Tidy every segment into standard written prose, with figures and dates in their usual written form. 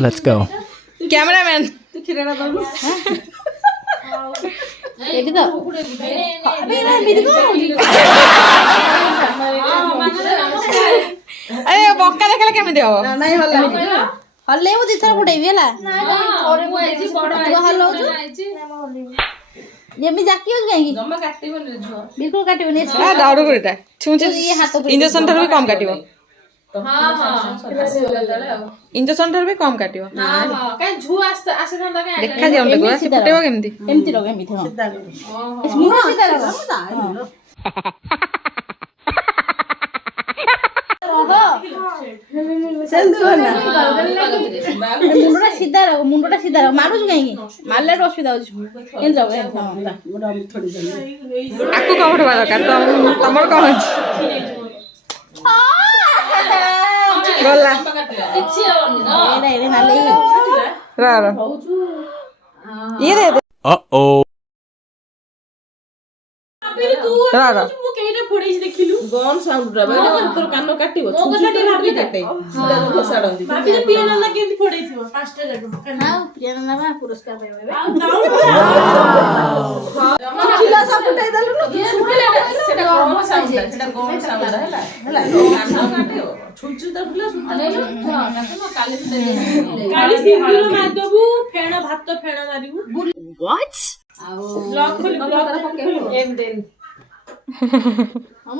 Let's go. Cameraman. ଏଠି ତ ଆରେ ବଙ୍କା ଦେଖିଲେ କେମିତି ହବ? ହଲେଇବୁ ଦିଥର ଫୁଟେଇବି ହେଲା ଯେମିତି ଜାକିବ କାହିଁକି ବିଲକୁଲ କାଟିବନି ଦାଉଡ଼ କରିଟା ଛୁଞ୍ଚି ଇଏ ହାତ ଇଞ୍ଜେକ୍ସନ ଠାରୁ ବି କମ କାଟିବ ଇଞ୍ଜେକ୍ସନ ଠାରୁ ବି କମ କାଟିବ ଦେଖାଯାଉ ସେ ଫୁଟେଇବ କେମିତି ଏମିତି ରଖ ଏମିତି ହଁ ମୁଣ୍ଡ ସିଧା ରଖ ମୁଣ୍ଡଟା ସିଧା ରଖ ମୁଣ୍ଡଟା ସିଧା ରଖ ମାରୁଛୁ କାହିଁକି ମାରିଲେ ଅସୁବିଧା ହଉଛି ଏମିତି ରଖ ଆକୁ କଣ ଫୁଟବା ଦରକାର ତମର କଣ ଅଛି ଗଲା ଇଏ ଦେ Uh-oh. ଗନ୍ ସାଉଣ୍ଡ ଟା ତୋର କାନ କାଟିବ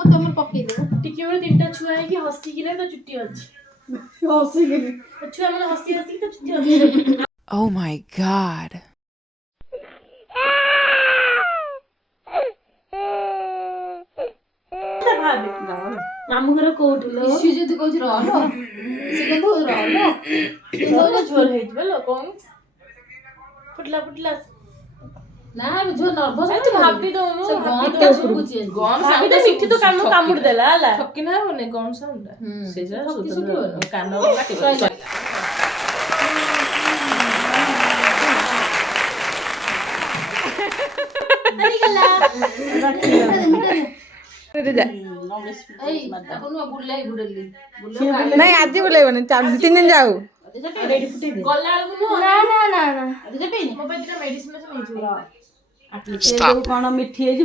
ତମର ପକେଇଦେବ ଟିକେ ବେଳେ ତିନିଟା ଛୁଆ ହେଇକି ହସିକିନା ତ ଚୁଟି ଅଛି ଛୁଆ ମାନେ ହସି ହସିକି ତ ଚୁଟି ଅଛି Oh my god. ମାମୁଁ ଘର କୋଉଠି ଯଦି କହୁଛି ରହ ସେ କିନ୍ତୁ ରହ ଝୋର ହେଇଯିବ ଲୋ କଣ ଫୁଟିଲା ନା ଝିଅ ନର୍ଭସ ଭାବି ଦଉନୁ ମିଠି ତ କାମୁଡି ଦେଲା ହେଲା ଠକିନା ହବନି ଗନ୍ ସାଉଣ୍ଡ ଟା ସେଇଟା କାନ କାଟିବ ନାଇଁ ଆଜି ବୁଲେଇବନି 2-3 ଦିନ ଯାଉ ଗଲା ବେଳକୁ ନା ମୋ ପାଇଁ ଦିଟା ମେଡିସିନ ନେଇଯିବ କଣ ମିଠି ହେଇଛି